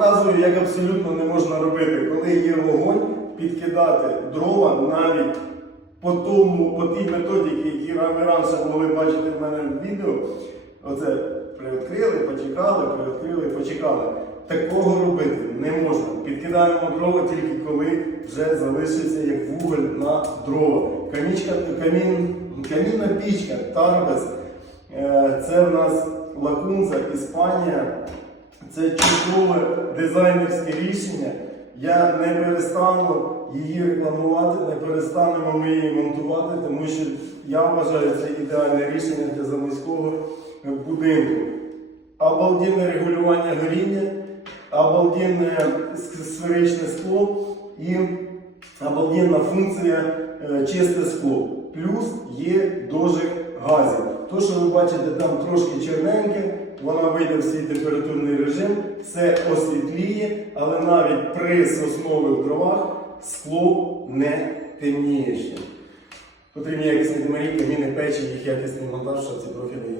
показую, як абсолютно не можна робити, коли є вогонь, підкидати дрова навіть по тому, по тій методиці, які ви раніше могли бачити в мене в відео. Оце привідкрили, почекали, привідкрили, почекали. Такого робити не можна. Підкидаємо дрова тільки коли вже залишиться як вуголь на дрова. Камічка, камін, камінна пічка, тарбес. Е, Це в нас лакунца, Іспанія. Це чудове дизайнерське рішення. Я не перестану її рекламувати, не перестанемо ми її монтувати, тому що я вважаю це ідеальне рішення для заміського будинку. Обалденне регулювання горіння, обалденне с- сферичне скло і обалденна функція е, чисте скло. Плюс є дожик газів. То, що ви бачите там трошки черненьке, вона вийде в свій температурний режим, все освітліє, але навіть при соснових дровах скло не темніє ще. Потрібні якісні димарі, каміни, печі, їх якісний монтаж, що ці профілі